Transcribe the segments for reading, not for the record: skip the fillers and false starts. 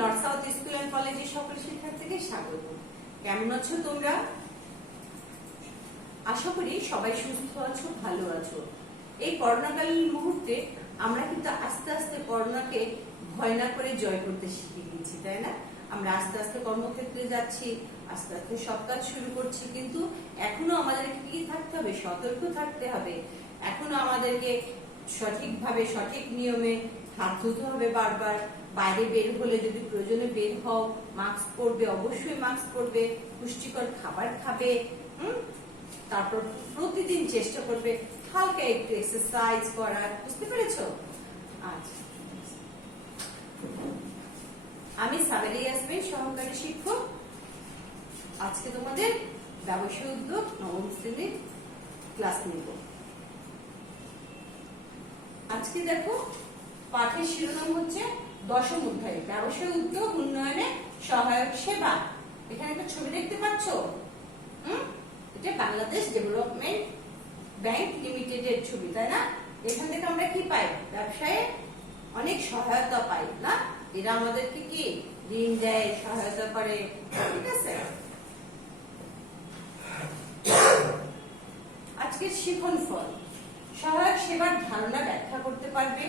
North south school and কলেজের সকল শিক্ষার্থীকে স্বাগত। কেমন আছো তোমরা? আশা করি সবাই সুস্থ আছো, ভালো আছো। এই করোনাকালীন মুহূর্তে আমরা কিন্তু আস্তে আস্তে করোনাকে ভয় না করে জয় করতে শিখে গেছি, তাই না? আমরা আস্তে আস্তে কর্মক্ষেত্রে যাচ্ছি, আস্তে আস্তে সব কাজ শুরু করছি, কিন্তু এখনো আমাদেরকে কি থাকতে হবে? সতর্ক থাকতে হবে। এখনো আমাদেরকে সঠিকভাবে সঠিক নিয়মে হাত ধুতে হবে বারবার। বাইরে বের হলে যদি প্রয়োজনে বের হও, মাস্ক পরবে, অবশ্যই মাস্ক পরবে, পুষ্টিকর খাবার খাবে, তারপর প্রতিদিন চেষ্টা করবে হালকা একটু এক্সারসাইজ করার। বুঝতে পেরেছো? আচ্ছা, আমি সাবেরি ইয়াসমিন, সহকারী শিক্ষক। আজকে তোমাদের ব্যবসায় উদ্যোগ নবম শ্রেণীর ক্লাস নিব। আজকে দেখো পাঠের শিরোনাম হচ্ছে দশম অধ্যায় ব্যবসায় উদ্যোগ উন্নয়নে সহায়ক সেবা। এখানে একটা ছবি দেখতে পাচ্ছ, এটা বাংলাদেশ ডেভেলপমেন্ট ব্যাংক লিমিটেডের ছবি, তাই না? এখান থেকে আমরা কি পাই? ব্যবসায় অনেক সহায়তা পাই না? এরা আমাদেরকে কি ঋণ দেয়, সহায়তা করে, ঠিক আছে? আজকের শিখন ফল, সহায়ক সেবার ধারণা ব্যাখ্যা করতে পারবে,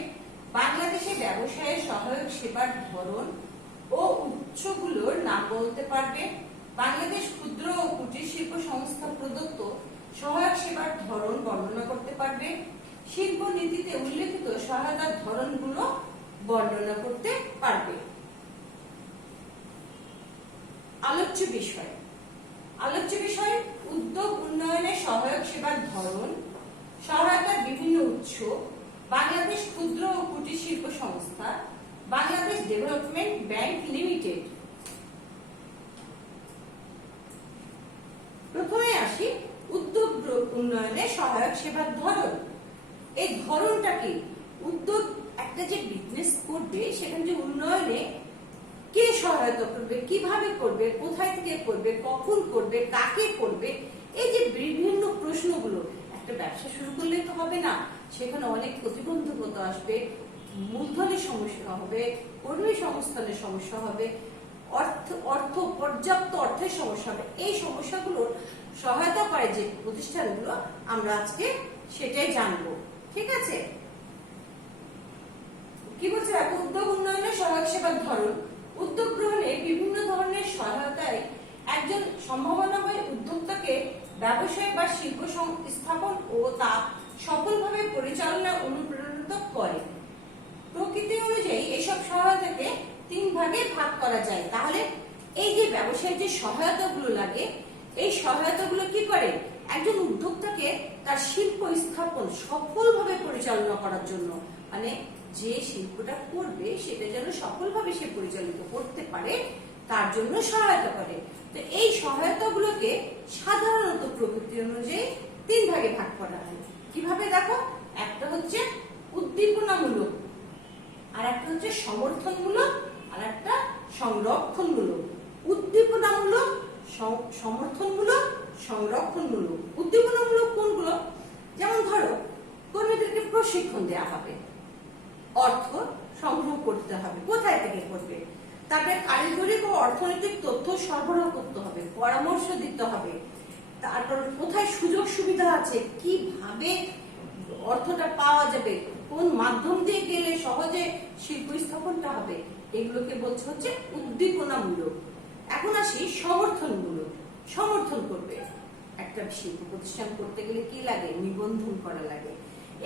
বাংলাদেশে ব্যবসায়ে সহায়ক সেবার ধরন ও উৎসগুলোর নাম বলতে পারবে, বাংলাদেশ ক্ষুদ্র ও কুটির শিল্প সংস্থা প্রদত্ত সহায়ক সেবার ধরন বর্ণনা করতে পারবে, শিল্প নীতিতে উল্লেখিত সহায়তার ধরনগুলো বর্ণনা করতে পারবে। আলোচ্য বিষয়, উদ্যোগ উন্নয়নে সহায়ক সেবার ধরন, সহায়তার বিভিন্ন উৎস, বাংলাদেশ ক্ষুদ্র ও কুটির শিল্প সংস্থা, বাংলাদেশ ডেভেলপমেন্ট ব্যাংক লিমিটেড। প্রথমে আসি উদ্যোগ উন্নয়নে সহায়ক সেবার ধরন। এই ধরনটা কি? উদ্যোগ একটা যে বিজনেস করবে, সেখানে যে উন্নয়নে কে সহায়তা করবে, কিভাবে করবে, কোথায় থেকে করবে, কখন করবে, কাকে করবে, এই যে বিভিন্ন প্রশ্নগুলো। একটা ব্যবসা শুরু করলে তো হবে না, সেখানে অনেক প্রতিবন্ধকতা আসবে, মূলধনের সমস্যা হবে, কর্মী সংস্থানের সমস্যা হবে, পর্যাপ্ত অর্থের সমস্যা হবে। এই সমস্যাগুলোর সহায়তা করে যে প্রতিষ্ঠানগুলো, আমরা আজকে সেটাই জানবো, ঠিক আছে? কি বলছে? উদ্যোগ উন্নয়নে সহায়ক সেবার ধরন, উদ্যোগ গ্রহণে বিভিন্ন ধরনের সহায়তায় একজন সম্ভাবনাময় উদ্যোক্তাকে ব্যবসায় বা শিল্প স্থাপন ও তা সফলভাবে পরিচালনা অনুপ্রাণিত করে। প্রকৃতি অনুযায়ী এসব সহায়তাকে তিন ভাগে ভাগ করা যায়। তাহলে এই যে ব্যবসায় যে সহায়তাগুলো লাগে, এই সহায়তাগুলো কি করে? একজন উদ্যোক্তাকে তার শিল্প স্থাপন সফলভাবে পরিচালনা করার জন্য, মানে যে শিল্পটা করবে সেটা যেন সফলভাবে সে পরিচালিত করতে পারে, তার জন্য সহায়তা করে। তো এই সহায়তাগুলোকে সাধারণত প্রকৃতি অনুযায়ী তিন ভাগে ভাগ করা হয়। কিভাবে দেখো? একটা হচ্ছে উদ্দীপনামূলক, আর একটা হচ্ছে সমর্থনমূলক, আর একটা সংরক্ষণমূলক। উদ্দীপনামূলক, সমর্থনমূলক, সংরক্ষণমূলক। উদ্দীপনামূলক কোনগুলো? যেমন ধরো কর্মীদেরকে প্রশিক্ষণ দেওয়া হবে, অর্থ সংগ্রহ করতে হবে, কোথায় থেকে করবে, তাদের কারিগরি ও অর্থনৈতিক তথ্য সরবরাহ করতে হবে, পরামর্শ দিতে হবে, তারপর কোথায় সুযোগ সুবিধা আছে, কিভাবে অর্থটা পাওয়া যাবে, কোন মাধ্যম দিয়ে গেলে সহজে শিল্প স্থাপনটা হবে, এগুলোকে বলছে হচ্ছে উদ্দীপনামূলক। এখন আসি সমর্থনমূলক। সমর্থন করবে, একটা শিল্প প্রতিষ্ঠান করতে গেলে কি লাগে? নিবন্ধন করা লাগে।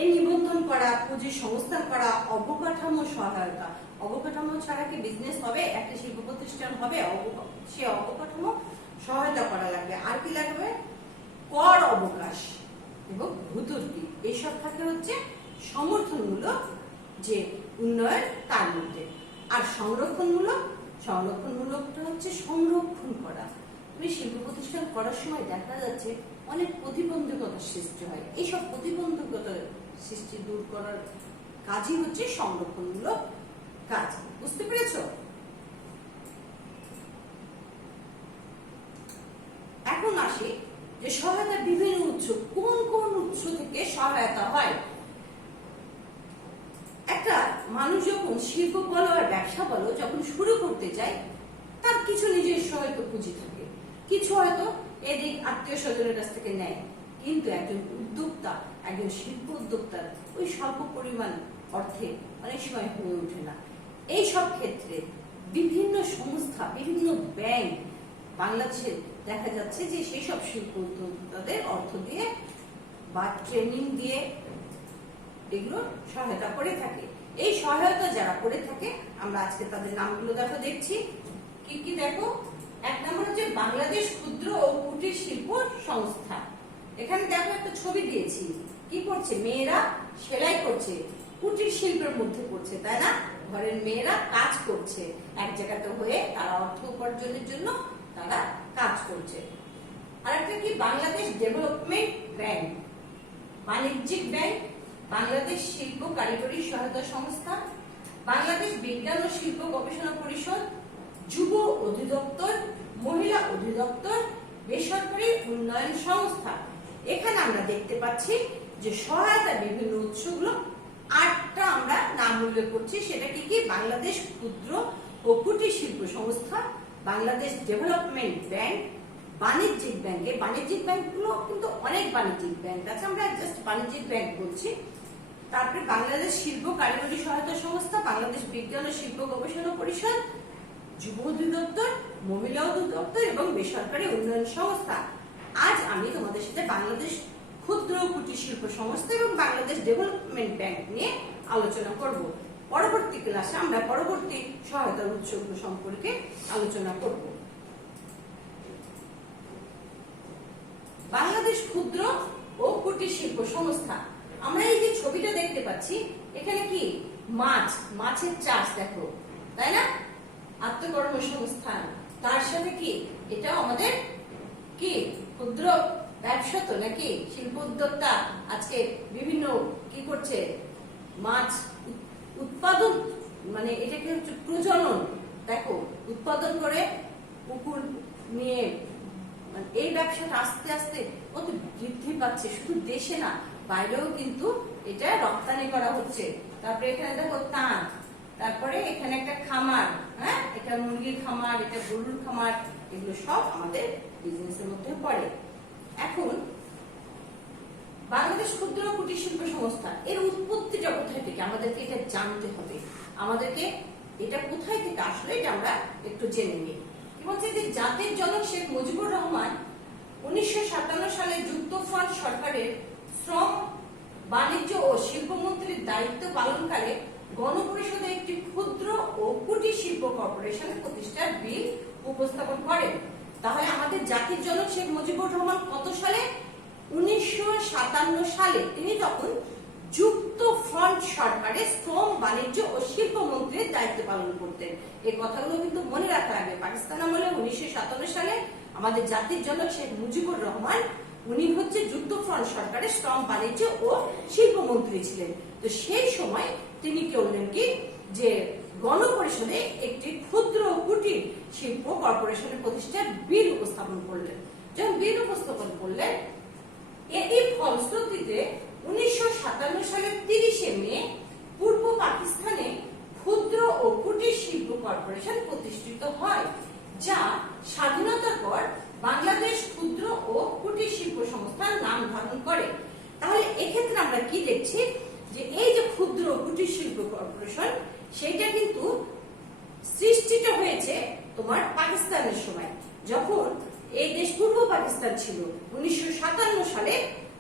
এই নিবন্ধন করা, পুঁজি সংস্থান করা, অবকাঠামো সহায়তা। অবকাঠামো ছাড়া কি বিজনেস হবে? একটা শিল্প প্রতিষ্ঠান হবে? সে অবকাঠামো সহায়তা করা লাগবে। আর কি লাগবে? কর অবকাশ এবং ভূতুর্কি। এইসব থাকে হচ্ছে সমর্থনমূলক যে উন্নয়ন, তার মধ্যে। আর সংরক্ষণমূলকটা হচ্ছে সংরক্ষণ করা। তুমি শিল্প প্রতিষ্ঠান করার সময় দেখা যাচ্ছে অনেক প্রতিবন্ধকতার সৃষ্টি হয়। এইসব প্রতিবন্ধকতার সৃষ্টি দূর করার কাজই হচ্ছে সংরক্ষণমূলক কাজ। বুঝতে পেরেছ? এখন আসে যে সহায়তার বিভিন্ন উৎস, কোন কোন উৎস থেকে সহায়তা হয়। একটা মানুষ যখন শিল্প বলো আর ব্যবসা বলো যখন শুরু করতে যায়, তার কিছু নিজস্ব হয়তো পুঁজি থাকে, কিছু হয়তো এদিক আত্মীয় স্বজনের কাছ থেকে নেয়, কিন্তু একজন উদ্যোক্তা, একজন শিল্প উদ্যোক্তার ওই স্বল্প পরিমাণ অর্থে অনেক সময় হয়ে ওঠে না। এই সব ক্ষেত্রে বিভিন্ন সংস্থা, বিভিন্ন ব্যাংক বাংলাদেশে দেখা যাচ্ছে যে সেই সব শিল্প উদ্যোক্তাদের অর্থ দিয়ে বা ট্রেনিং দিয়ে এগুলো সহায়তা করে থাকে। এই সহায়তা যারা করে থাকে আমরা আজকে তাদের নামগুলো দেখছি। কি কি দেখো, এক নম্বর হচ্ছে বাংলাদেশ ক্ষুদ্র ও কুটির শিল্প সংস্থা। এখানে দেখো একটা ছবি দিয়েছি, কি করছে? মেয়েরা সেলাই করছে, কুটির শিল্পের মধ্যে পড়ছে, তাই না? ঘরের মেয়েরা কাজ করছে এক জায়গাতে হয়ে, তারা অর্থ উপার্জনের জন্য তারা কাজ করছে। আর একটা কি, বাংলাদেশ ডেভেলপমেন্ট ব্যাংক, বাণিজ্যিক ব্যাংক, বাংলাদেশ শিল্প কারিগরি সহায়তা সংস্থা, বাংলাদেশ বিজ্ঞান ও শিল্প গবেষণা পরিষদ, যুব অধিদপ্তর, মহিলা অধিদপ্তর, বেসরকারি উন্নয়ন সংস্থা। এখানে আমরা দেখতে পাচ্ছি যে সহায়তা বিভিন্ন উৎসগুলো 8টা আমরা নাম উল্লেখ করছি। সেটা কি কি? বাংলাদেশ ক্ষুদ্র ও কুটির শিল্প সংস্থা, বাংলাদেশ ডেভেলপমেন্ট ব্যাংক, বাণিজ্যিক ব্যাংকে, বাণিজ্যিক ব্যাংকগুলো কিন্তু অনেক বাণিজ্যিক ব্যাংক আছে, আমরা জাস্ট বাণিজ্যিক ব্যাংক বলছি। তারপরে বাংলাদেশ শিল্প কারিগরি সহায়তা সংস্থা, বাংলাদেশ বিজ্ঞান ও শিল্প গবেষণা পরিষদ, যুব অধিদপ্তর, মহিলা অধিদপ্তর এবং বেসরকারি উন্নয়ন সংস্থা। আজ আমি তোমাদের সাথে বাংলাদেশ ক্ষুদ্র ও কুটির শিল্প সংস্থা এবং বাংলাদেশ ডেভেলপমেন্ট ব্যাংক নিয়ে আলোচনা করব। পরবর্তী ক্লাসে আমরা পরবর্তী সহায়তার উৎসগুলো সম্পর্কে আলোচনা করব। বাংলাদেশ ক্ষুদ্র ও কুটির শিল্প সংস্থা, আমরা এই যে ছবিটা দেখতে পাচ্ছি, এখানে কি মাছের চাষ দেখো, তাই না? আত্মকর্মসংস্থান, তার সাথে কি এটাও আমাদের কি ক্ষুদ্র ব্যবসা তো নাকি? শিল্প উদ্যোক্তা আজকে বিভিন্ন কি করছে, মাছ উৎপাদন, মানে এটাকে হচ্ছে প্রজনন, দেখো উৎপাদন করে পুকুর নিয়ে, মানে এই ব্যবসাটা আস্তে আস্তে কত বৃদ্ধি পাচ্ছে, শুধু দেশে না বাইরেও কিন্তু এটা রপ্তানি করা হচ্ছে। তারপরে এখানে দেখো তাঁত, তারপরে এখানে একটা খামার, হ্যাঁ, এটা মুরগির খামার, এটা গরুর খামার, এগুলো সব আমাদের বিজনেসের মধ্যে পড়ে। এখন বাংলাদেশ ক্ষুদ্র ও কুটির শিল্প সংস্থা, এর উৎপত্তিটা কোথায় থেকে আমাদেরকে এটা জানতে হবে। আমাদেরকে এটা কোথায় থেকে আসলে এটা আমরা একটু জেনে নিই। কি বলছে যে জাতির জনক শেখ মুজিবুর রহমান 1957 সালে যুক্তফ্রন্ট সরকারের শ্রম, বাণিজ্য ও শিল্প মন্ত্রীর দায়িত্ব পালনকালে গণপরিষদে একটি ক্ষুদ্র ও কুটির শিল্প কর্পোরেশন প্রতিষ্ঠার বিল উপস্থাপন করেন। তাহলে আমাদের জাতির জনক শেখ মুজিবুর রহমান কত সালে? 1957 সালে তিনি তখন যুক্তফ্রন্ট সরকারের শ্রম, বাণিজ্য ও শিল্প মন্ত্রীর দায়িত্ব পালন করতেন। এই কথাগুলো কিন্তু মনে রাখতে হবে। পাকিস্তান আমলে 1957 সালে আমাদের জাতির জনক শেখ মুজিবুর রহমান, উনি হচ্ছে যুক্তফ্রন্ট সরকারের শ্রম, বাণিজ্য ও শিল্প মন্ত্রী ছিলেন। তো সেই সময় তিনি করলেন কি, যে গণপরিষদে একটি ক্ষুদ্র ও কুটির শিল্প কর্পোরেশনের প্রতিষ্ঠার বিল উপস্থাপন করলেন। যখন বিল উপস্থাপন করলেন, এরই ফলশ্রুতিতে 1957 সালের 30 মে পূর্ব পাকিস্তানে ক্ষুদ্র ও কুটির শিল্প কর্পোরেশন প্রতিষ্ঠিত হয়, যা স্বাধীনতার পর বাংলাদেশ ক্ষুদ্র ও কুটির শিল্প সংস্থার নাম ধারণ করে। তাহলে এক্ষেত্রে আমরা কি দেখছি, যে এই যে ক্ষুদ্র ও কুটির শিল্প কর্পোরেশন, সেইটা কিন্তু সৃষ্টিটা হয়েছে তোমার পাকিস্তানের সময়, যখন এই দেশ পূর্ব পাকিস্তান ছিল। 1957 সালে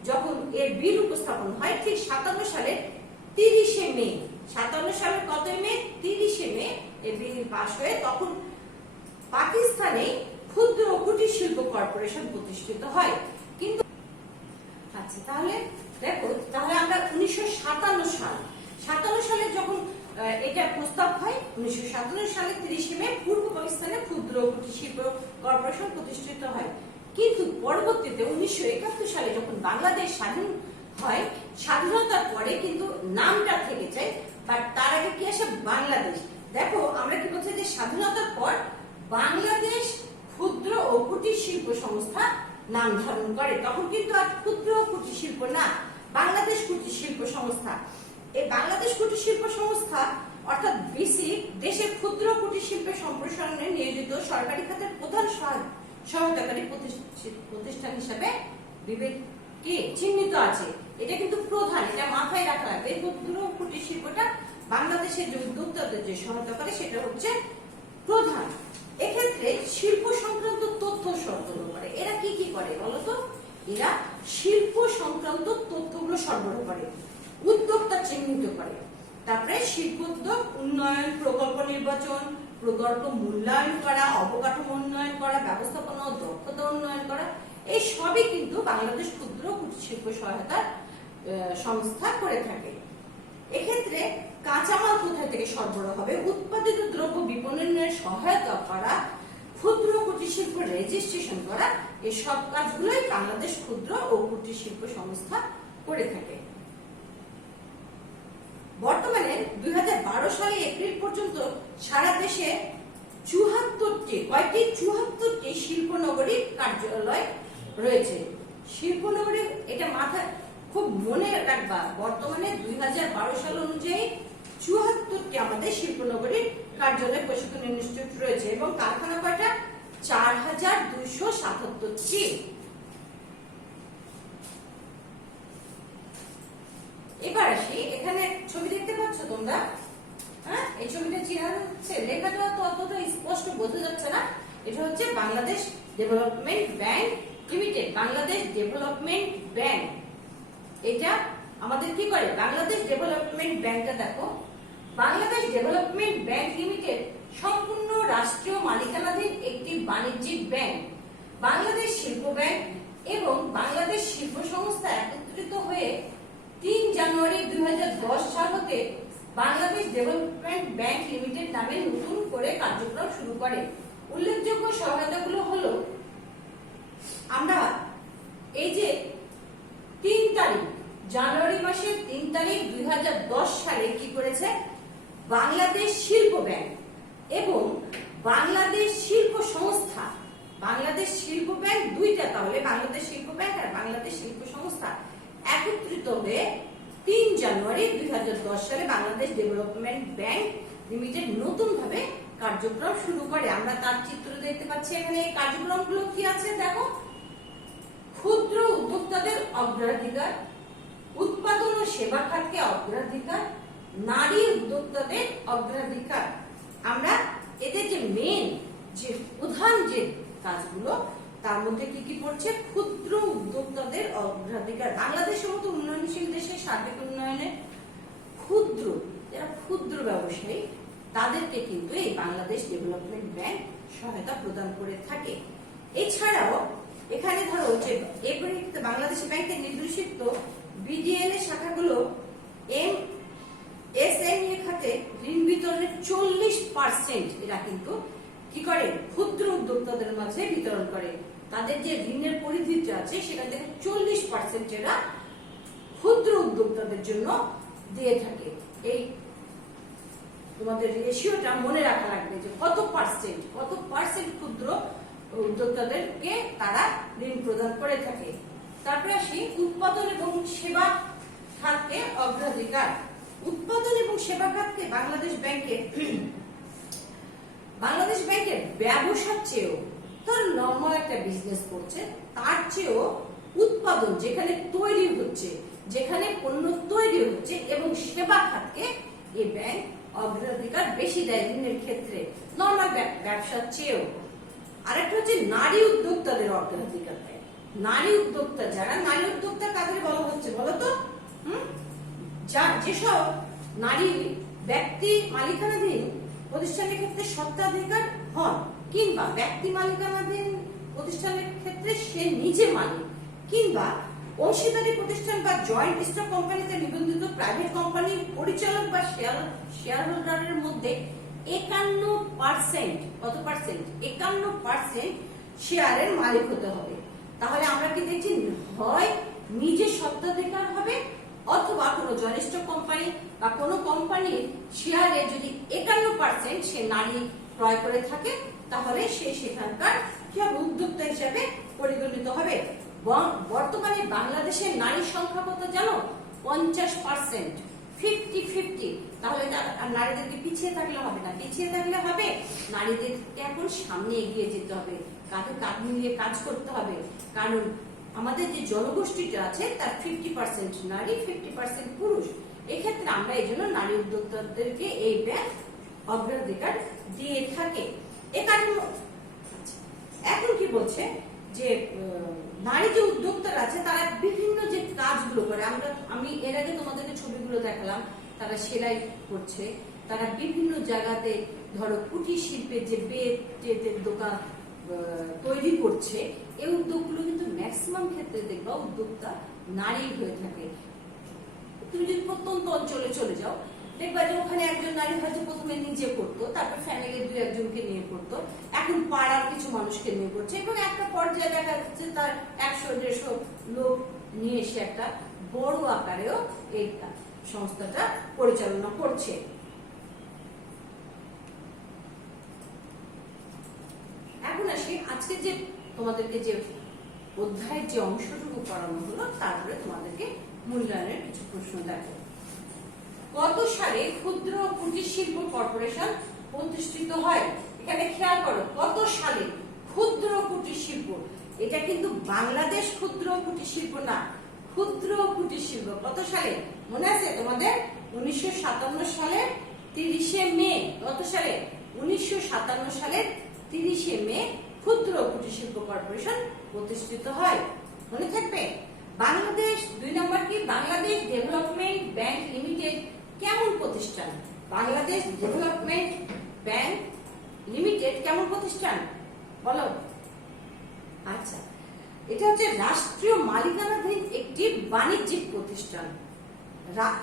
যখন এর বিল উপস্থাপন হয়, ঠিক 57 সালের 30 মে, 57 সালের কত মে? 30 মে এই বিল পাস হয়ে তখন পাকিস্তানে ক্ষুদ্র ও কুটির শিল্প কর্পোরেশন প্রতিষ্ঠিত হয়। কিন্তু আচ্ছা, তাহলে দেখো, তাহলে আমরা 1957 সালে যখন এটা প্রস্তাব হয়, 1957 সালে 30 মে পূর্ব পাকিস্তানে ক্ষুদ্র ও কুটির শিল্প কর্পোরেশন প্রতিষ্ঠিত হয়। কিন্তু পরবর্তীতে 1971 সালে যখন বাংলাদেশ স্বাধীন হয়, স্বাধীনতার পরে কিন্তু নামটা থেকে যায়, বাট তার আগে কি আসে? বাংলাদেশ। দেখো আমরা কি বলছি, যে স্বাধীনতার পর বাংলাদেশ ক্ষুদ্র ও কুটির শিল্প সংস্থা নাম ধারণ করে। তখন কিন্তু আর ক্ষুদ্র ও কুটির শিল্প না, বাংলাদেশ কুটির শিল্প সংস্থা। এই বাংলাদেশ কুটির শিল্প সংস্থা সম্প্রসারণে নিয়োজিত সরকারি খাতের প্রধান সহায়তাকারী প্রতিষ্ঠান হিসাবে কি চিহ্নিত আছে। এটা কিন্তু প্রধান, এটা মাথায় রাখা লাগবে। ক্ষুদ্র কুটির শিল্পটা বাংলাদেশের যে উদ্যোক্তাদের যে সহায়তা করে সেটা হচ্ছে প্রধান। এক্ষেত্রে শিল্প সংক্রান্ত তথ্য সরবরাহ করে। এরা কি কি করে বলতো? এরা শিল্প সংক্রান্ত তথ্যগুলো সরবরাহ করে, উদ্যোক্তা চিহ্নিত করে, তারপরে শিল্পোদ্যোগ উন্নয়ন, প্রকল্প নির্বাচন, প্রকল্প মূল্যায়ন করা, অবকাঠামো উন্নয়ন করা, ব্যবস্থাপনা ও দক্ষতা উন্নয়ন করা, এই সবই কিন্তু বাংলাদেশ ক্ষুদ্র কুটির শিল্প সহায়তা সংস্থা করে থাকে। এক্ষেত্রে কাঁচামাল কোথা থেকে সরবরাহ হবে, উৎপাদিত দ্রব্য বিপণনের সহায়তা করা, ক্ষুদ্র কুটির শিল্প রেজিস্ট্রেশন করা, এই সব কাজগুলোই বাংলাদেশ ক্ষুদ্র ও কুটির শিল্প সংস্থা করে থাকে। বর্তমানে 2012 সালে এপ্রিল পর্যন্ত সারা দেশে 74টি শিল্পনগরী কার্যালয় রয়েছে। শিল্পনগরী, এটা মাথায় খুব মনে রাখবা, বর্তমানে 2012 সাল অনুযায়ী 74টি আমাদের শিল্পনগরীর কার্যালয় প্রশিক্ষণ ইনস্টিটিউট রয়েছে এবং কারখানা কয়টা? 4277টি। এবার আসি, এখানে ছবি দেখতে পাচ্ছ তোমরা? হ্যাঁ, এই ছবিটা চেনা যাচ্ছে? লেখাটা তো অতটা স্পষ্ট বোঝা যাচ্ছে না। এটা হচ্ছে Bangladesh development bank limited. Bangladesh development bank, এটা আমাদের কি করে? বাংলাদেশ ডেভেলপমেন্ট ব্যাংকটা দেখো, বাংলাদেশ ডেভেলপমেন্ট ব্যাংক লিমিটেড সম্পূর্ণ রাষ্ট্রীয় মালিকানাধীন একটি বাণিজ্যিক ব্যাংক। বাংলাদেশ শিল্প ব্যাংক এবং বাংলাদেশ শিল্প সংস্থা একত্রিত হয়ে 3 জানুয়ারি 2010 সাল হতে বাংলাদেশ ডেভেলপমেন্ট ব্যাংক লিমিটেড নামে নতুন করে কার্যক্রম শুরু করে। উল্লেখযোগ্য সহায়তাগুলো হলো, আমরা এই যে 3 তারিখ, জানুয়ারি মাসের 3 তারিখ 2010 সালে কি করেছে? বাংলাদেশ শিল্প ব্যাংক এবং বাংলাদেশ শিল্প সংস্থা, বাংলাদেশ শিল্প ব্যাংক দুইটা, তাহলে বাংলাদেশ শিল্প ব্যাংক আর বাংলাদেশ শিল্প সংস্থা একত্রিত হয়ে 3 জানুয়ারি 2010 সালে বাংলাদেশ ডেভেলপমেন্ট ব্যাংক লিমিটেড নতুন ভাবে কার্যক্রম শুরু করে। আমরা তার চিত্র দেখতে পাচ্ছি এখানে। এই কার্যক্রমগুলো কি আছে দেখো? ক্ষুদ্র উদ্যোক্তাদের অগ্রাধিকার, উৎপাদন ও সেবা খাতকে অগ্রাধিকার, নারী উদ্যোক্তাদের অগ্রাধিকার। আমরা এদের যে মেন যে প্রধান যে কাজগুলো, তার মধ্যে কি কি পড়ছে? ক্ষুদ্র উদ্যোক্তাদের অগ্রাধিকার। বাংলাদেশের মতো উন্নয়নশীল দেশের সার্বিক উন্নয়নে ক্ষুদ্র, যারা ক্ষুদ্র ব্যবসায়ী, তাদেরকে কিন্তু এই বাংলাদেশ ডেভেলপমেন্ট ব্যাংক সহায়তা প্রদান করে থাকে। এছাড়াও এখানে ধরো যে এবারে বাংলাদেশ ব্যাংকের নির্দেশিত বিডিএল এর শাখাগুলো এমএসএমই খাতে ঋণ বিতরণের 40% এরা কিন্তু কি করে? ক্ষুদ্র উদ্যোক্তাদের মাঝে বিতরণ করে। তাদের যে ঋণের পরিধি আছে সেটা থেকে 40% এরা ক্ষুদ্র উদ্যোক্তাদের জন্য দিয়ে থাকে। এই তোমাদের রেশিওটা মনে রাখা লাগবে যে কত পার্সেন্ট ক্ষুদ্র উদ্যোক্তাদেরকে তারা ঋণ প্রদান করে থাকে। তারপরে আসি উৎপাদন এবং সেবা খাতকে অগ্রাধিকার। উৎপাদন এবং সেবা খাতকে বাংলাদেশ ব্যাংকের ব্যবসার চেয়েও, ধর নর্মাল একটা বিজনেস করছে, তার চেয়েও উৎপাদন যেখানে তৈরি হচ্ছে, যেখানে পণ্য তৈরি হচ্ছে, এবং সেবা খাতকে এই ব্যাংক অগ্রাধিকার বেশি দেয় ঋণের ক্ষেত্রে, নর্মাল ব্যবসার চেয়েও। আরেকটা হচ্ছে নারী উদ্যোক্তাদের অগ্রাধিকার দেয়। নারী উদ্যোক্তা যারা, নারী উদ্যোক্তা কাদের বলা হচ্ছে বলতো? যেসব নারী ব্যক্তি মালিকানাধীন প্রতিষ্ঠানের ক্ষেত্রে স্বত্বাধিকার হন, কিংবা ব্যক্তি মালিকানাধীন প্রতিষ্ঠানের ক্ষেত্রে সে নিজে মালিক, কিংবা অংশীদারি প্রতিষ্ঠান বা জয়েন্ট স্টক কোম্পানিতে নিবন্ধিত প্রাইভেট কোম্পানির পরিচালক বা শেয়ার হোল্ডারের মধ্যে 51%, কত পার্সেন্ট? 51% শেয়ারের মালিক হতে হবে। তাহলে আমরা কি দেখছি? হয় নিজে স্বত্বাধিকার হবে, অথবা কোনো জয়েন্ট স্টক কোম্পানি বা কোনো কোম্পানির শেয়ারে যদি 51% সে নারী ক্রয় করে থাকে, তাহলে সে সেখানকার কি হবে? উদ্যোক্তা হিসেবে পরিগণিত হবে। বর্তমানে বাংলাদেশের নারী সংখ্যা কত জানো? 50%। 50-50, তাহলে নারীদেরকে পিছিয়ে থাকলে হবে না। পিছিয়ে থাকলে হবে, নারীদেরকে এখন সামনে এগিয়ে যেতে হবে, কাঁধে কাঁধ মিলিয়ে কাজ করতে হবে। কারণ আমাদের যে জনগোষ্ঠীটা আছে তার 50% নারী, 50% পুরুষ। এক্ষেত্রে আমরা এই জন্য নারী উদ্যোক্তাদেরকে এই ব্যাংক অগ্রাধিকার দিয়ে থাকে। এ কারণে এখন কি বলছে যে নারী যে উদ্যোক্তারা আছে তারা বিভিন্ন যে কাজগুলো করে, আমি এর আগে তোমাদেরকে ছবিগুলো দেখালাম, তারা সেলাই করছে, তারা বিভিন্ন জায়গাতে ধরো কুটির শিল্পের যে বেতের দোকান তৈরি করছে। এই উদ্যোগগুলো কিন্তু ম্যাক্সিমাম ক্ষেত্রে দেখবা উদ্যোক্তা নারী হয়ে থাকে। তুমি যদি প্রত্যন্ত অঞ্চলে চলে যাও, দেখবা যে ওখানে একজন নারী হয়তো প্রথমে নিজে করতো, তারপর ফ্যামিলির 2-1জনকে নিয়ে করতো, এখন পাড়ার কিছু মানুষকে নিয়ে করছে, এবং একটা পর্যায়ে দেখা যাচ্ছে তার 100-150 লোক নিয়ে এসে একটা বড় আকারেও এই সংস্থাটা পরিচালনা করছে। এখন আসি আজকে যে তোমাদেরকে যে অধ্যায়ের যে অংশটুকু পড়ানো হলো, তারপরে তোমাদেরকে মূল্যায়নের কিছু প্রশ্ন দেখো। কত সালে ক্ষুদ্র ও কুটির শিল্প কর্পোরেশন প্রতিষ্ঠিত হয়? এখানে খেয়াল করো, কত সালে ক্ষুদ্র কুটির শিল্প, এটা কিন্তু বাংলাদেশ ক্ষুদ্র কুটির শিল্প না, ক্ষুদ্র কুটির শিল্প। কত সালে মনে আছে তোমাদের? 1957 সালের 30শে মে। কত সালে? 1957 সালের 30শে মে ক্ষুদ্র কুটির শিল্প কর্পোরেশন প্রতিষ্ঠিত হয়, মনে থাকবে। বাংলাদেশ 2 নম্বর কি? বাংলাদেশ ডেভেলপমেন্ট ব্যাংক লিমিটেড কেমন প্রতিষ্ঠান? বাংলাদেশ ডেভেলপমেন্ট ব্যাংক লিমিটেড কেমন প্রতিষ্ঠান বলো? আচ্ছা, এটা হচ্ছে রাষ্ট্রীয় মালিকানাধীন একটি বাণিজ্যিক প্রতিষ্ঠান।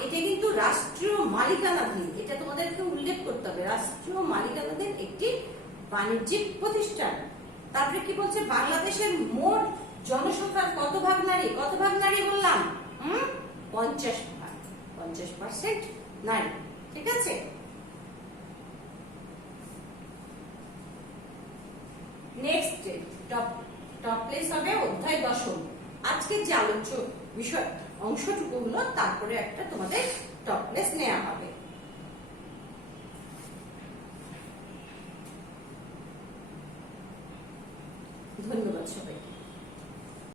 এটা কিন্তু রাষ্ট্রীয় মালিকানাধীন, এটা তোমাদেরকে উল্লেখ করতে হবে, রাষ্ট্রীয় মালিকানাধীন একটি বাণিজ্যিক প্রতিষ্ঠান। তারপরে কি বলছে? বাংলাদেশের মোট জনসংখ্যার কত ভাগ নারী? কত ভাগ নারী বললাম? 50 ভাগ, 50% নারী। ঠিক আছে, নেক্সট টপ প্লেস হবে অধ্যায় 10। আজকে যে আলোচ্য বিষয় অংশটুকু হলো, তারপরে একটা তোমাদের টপ প্লেস নেওয়া হবে। ধন্যবাদ সবাই।